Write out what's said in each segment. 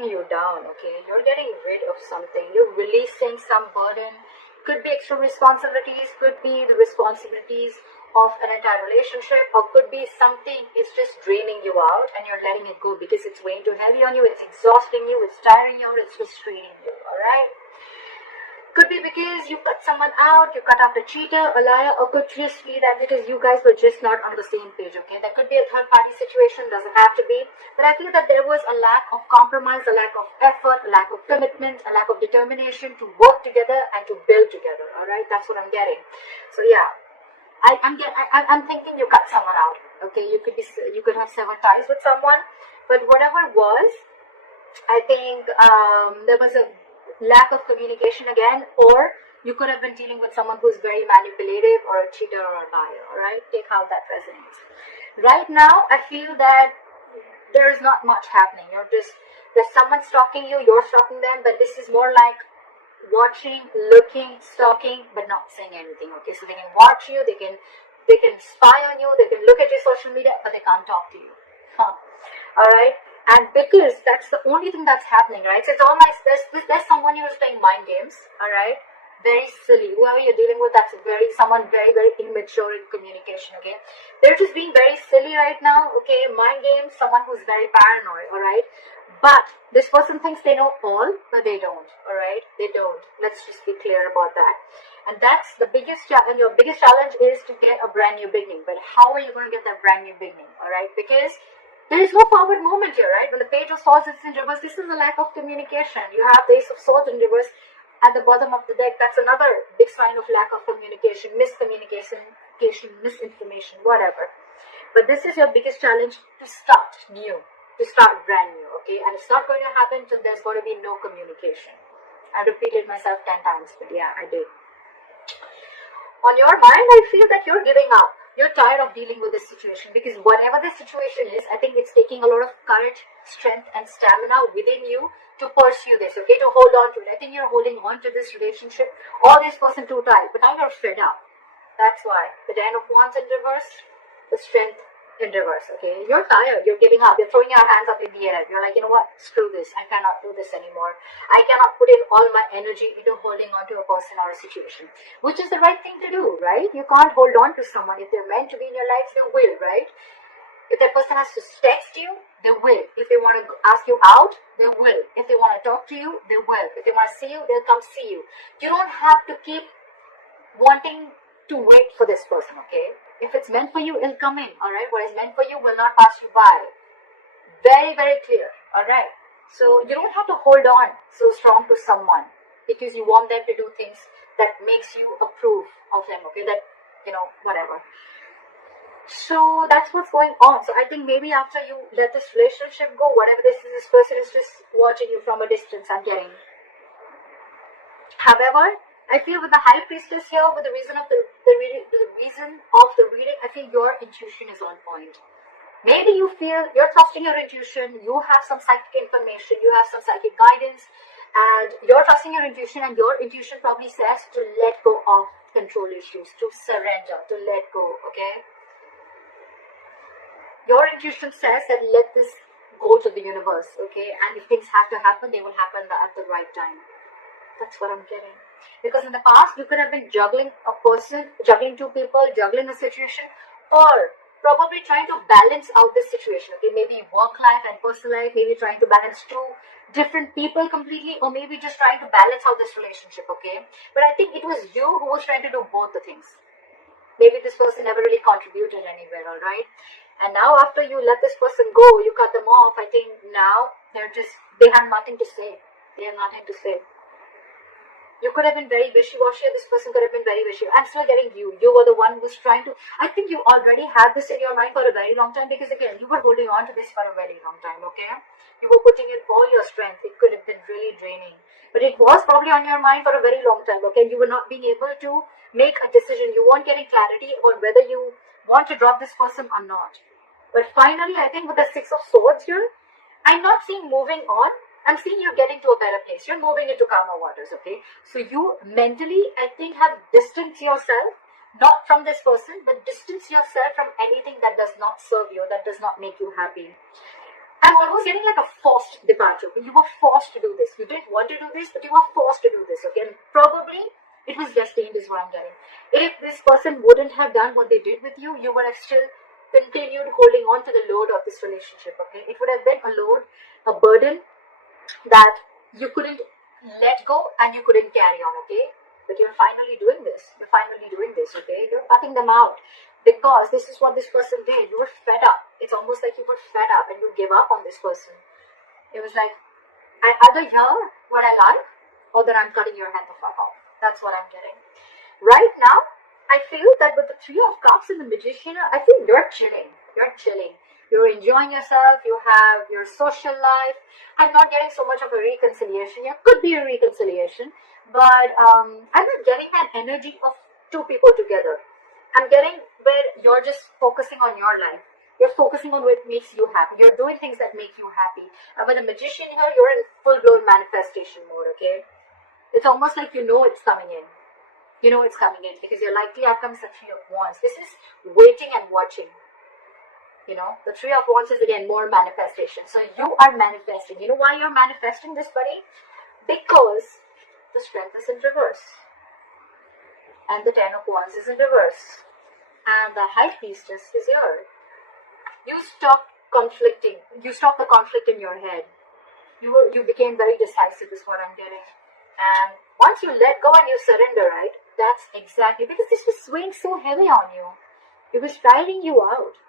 letting you down, okay? You're getting rid of something. You're releasing some burden. Could be extra responsibilities, could be the responsibilities of an entire relationship, or could be something is just draining you out and you're letting it go because it's weighing too heavy on you, it's exhausting you, it's tiring you, it's frustrating you, alright? Could be because you cut someone out, you cut out a cheater, a liar, or could just be that because you guys were just not on the same page, okay? That could be a third party situation, doesn't have to be. But I feel that there was a lack of compromise, a lack of effort, a lack of commitment, a lack of determination to work together and to build together, alright? That's what I'm getting. So yeah, I'm thinking you cut someone out, okay? You could have severed ties with someone, but whatever it was, I think there was a lack of communication again, or you could have been dealing with someone who's very manipulative or a cheater or a liar, alright? Take how that resonates. Right now, I feel that there's not much happening. There's someone stalking you, you're stalking them, but this is more like watching, looking, stalking, but not saying anything, okay? So they can watch you, they can spy on you, they can look at your social media, but they can't talk to you. Alright? And because that's the only thing that's happening, right? So it's all nice. There's someone who's playing mind games, alright? Very silly. Whoever you're dealing with, that's someone very, very immature in communication, okay? They're just being very silly right now, okay? Mind games, someone who's very paranoid, alright? But this person thinks they know all, but they don't, alright? They don't. Let's just be clear about that. And that's the biggest challenge. Your biggest challenge is to get a brand new beginning. But how are you going to get that brand new beginning, alright? Because there is no forward movement here, right? When the Page of Swords is in reverse, this is a lack of communication. You have the Ace of Swords in reverse at the bottom of the deck. That's another big sign of lack of communication, miscommunication, misinformation, whatever. But this is your biggest challenge to start new, to start brand new, okay? And it's not going to happen until there's going to be no communication. I repeated myself 10 times, but yeah, I did. On your mind, I feel that you're giving up. You're tired of dealing with this situation because whatever the situation is, I think it's taking a lot of courage, strength, and stamina within you to pursue this, okay, to hold on to it. I think you're holding on to this relationship or this person too tight, but now you're fed up. That's why. The Ten of Wands in reverse, the Strength in reverse, okay? You're tired, you're giving up, you're throwing your hands up in the air. You're like, you know what, screw this, I cannot do this anymore. I cannot put in all my energy into holding on to a person or a situation, which is the right thing to do, right? You can't hold on to someone. If they're meant to be in your life, they will, right? If that person has to text you, they will. If they want to ask you out, they will. If they want to talk to you, they will. If they want to see you, they'll come see you. You don't have to keep wanting to wait for this person, okay? If it's meant for you, it'll come in, alright? What is meant for you will not pass you by. Very, very clear, alright? So you don't have to hold on so strong to someone because you want them to do things that makes you approve of them, okay? That, you know, whatever. So that's what's going on. So I think maybe after you let this relationship go, whatever this is, this person is just watching you from a distance, I'm getting. However, I feel with the High Priestess here, with the reason of the reading, I feel your intuition is on point. Maybe you feel you're trusting your intuition, you have some psychic information, you have some psychic guidance, and you're trusting your intuition, and your intuition probably says to let go of control issues, to surrender, to let go, okay? Your intuition says that let this go to the universe, okay? And if things have to happen, they will happen at the right time. That's what I'm getting. Because in the past, you could have been juggling a person, juggling two people, juggling a situation, or probably trying to balance out this situation. Okay, maybe work life and personal life, maybe trying to balance two different people completely, or maybe just trying to balance out this relationship, okay? But I think it was you who was trying to do both the things. Maybe this person never really contributed anywhere, alright? And now after you let this person go, you cut them off, I think now they have nothing to say. They have nothing to say. You could have been very wishy-washy, this person could have been very wishy. I'm still getting you. You were the one who was trying to... I think you already had this in your mind for a very long time because, again, you were holding on to this for a very long time, okay? You were putting in all your strength. It could have been really draining. But it was probably on your mind for a very long time, okay? You were not being able to make a decision. You weren't getting clarity on whether you want to drop this person or not. But finally, I think with the Six of Swords here, I'm not seeing moving on. I'm seeing you're getting to a better place. You're moving into calmer waters, okay? So you mentally, I think, have distanced yourself, not from this person, but distance yourself from anything that does not serve you, that does not make you happy. I'm almost getting like a forced departure. You were forced to do this. You didn't want to do this, but you were forced to do this. Okay, and probably it was destined, is what I'm getting. If this person wouldn't have done what they did with you, you would have still continued holding on to the load of this relationship. Okay, it would have been a load, a burden that you couldn't let go and you couldn't carry on. Okay, but you're finally doing this. You're finally doing this. Okay, you're cutting them out. Because this is what this person did. You were fed up. It's almost like you were fed up and you gave up on this person. It was like, I either hear what I like or that I'm cutting your head the fuck off. That's what I'm getting. Right now, I feel that with the Three of Cups and the Magician, I feel you're chilling. You're chilling. You're enjoying yourself. You have your social life. I'm not getting so much of a reconciliation. There could be a reconciliation. But I'm not getting that energy of two people together. I'm getting where you're just focusing on your life. You're focusing on what makes you happy. You're doing things that make you happy. And with a magician here, you're in full-blown manifestation mode, okay? It's almost like you know it's coming in. You know it's coming in because your likely outcome is the Three of Wands. This is waiting and watching. You know, the Three of Wands is again more manifestation. So you are manifesting. You know why you're manifesting this, buddy? Because the Strength is in reverse. And the Ten of Wands is in reverse. And the High Priestess is here. You stopped conflicting. You stopped the conflict in your head. You became very decisive is what I'm getting. And once you let go and you surrender, right? That's exactly, because this was weighing so heavy on you. It was tiring you out.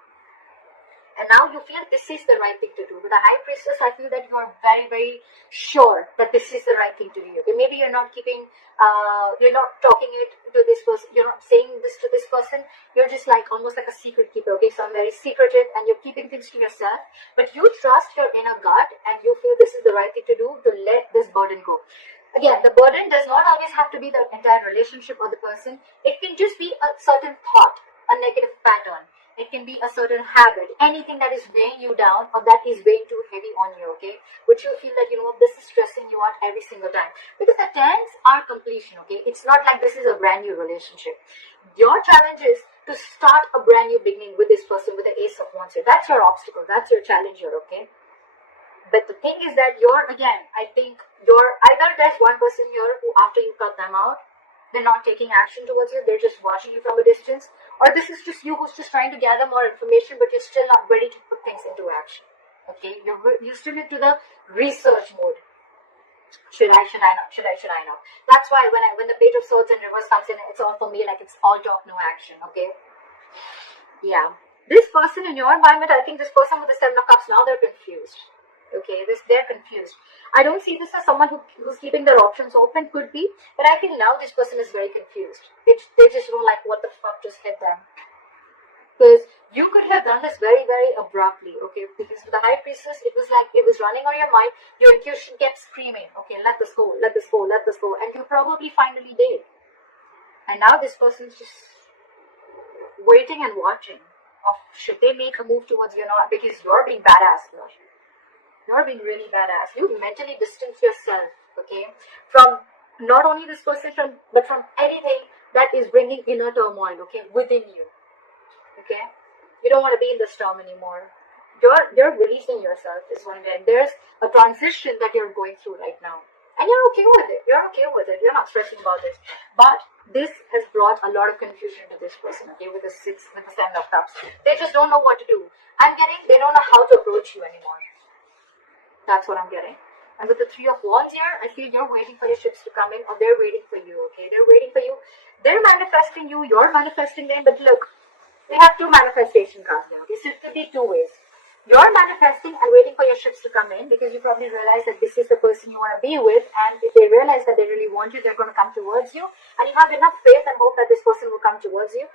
And now you feel this is the right thing to do. With the High Priestess, I feel that you are very, very sure that this is the right thing to do. Okay? Maybe you're not keeping, you're not talking it to this person, you're not saying this to this person. You're just like, almost like a secret keeper. Okay, so I'm very secretive and you're keeping things to yourself. But you trust your inner gut and you feel this is the right thing to do to let this burden go. Again, the burden does not always have to be the entire relationship or the person. It can just be a certain thought, a negative pattern. It can be a certain habit, anything that is weighing you down or that is weighing too heavy on you, okay? Which you feel that, you know, this is stressing you out every single time. Because the tens are completion, okay? It's not like this is a brand new relationship. Your challenge is to start a brand new beginning with this person, with the Ace of Wands here. That's your obstacle. That's your challenge here, okay? But the thing is that I think either there's one person here who after you cut them out, they're not taking action towards you, they're just watching you from a distance, or this is just you who's just trying to gather more information, but you're still not ready to put things into action. Okay, you're still into the research mode. Should I not? That's why when the Page of Swords in reverse comes in, it's all for me like it's all talk, no action. Okay. Yeah. This person in your environment, I think this person with the Seven of Cups, now they're confused. Okay, they're confused. I don't see this as someone who's keeping their options open, could be, but I feel now this person is very confused. They just don't like what the fuck just hit them. Because you could have done this very, very abruptly, okay? Because with the High Priestess, it was like it was running on your mind. Your intuition kept screaming, okay, let this go, let this go, let this go, and you probably finally did. And now this person's just waiting and watching. Should they make a move towards you or not? Because you're being badass, no? You're being really badass. You mentally distance yourself, okay, from not only this person, but from anything that is bringing inner turmoil, okay, within you, okay. You don't want to be in the storm anymore. You're releasing yourself. Is one day. There's a transition that you're going through right now, and you're okay with it. You're okay with it. You're not stressing about this. But this has brought a lot of confusion to this person, okay, with the Seven of Cups. They just don't know what to do. They don't know how to approach you anymore. That's what I'm getting. And with the Three of Wands here, I feel you're waiting for your ships to come in, or they're waiting for you, okay? They're waiting for you. They're manifesting you, you're manifesting them, but look, we have two manifestation cards here, okay? So it could be two ways. You're manifesting and waiting for your ships to come in because you probably realize that this is the person you want to be with, and if they realize that they really want you, they're going to come towards you, and you have enough faith and hope that this person will come towards you.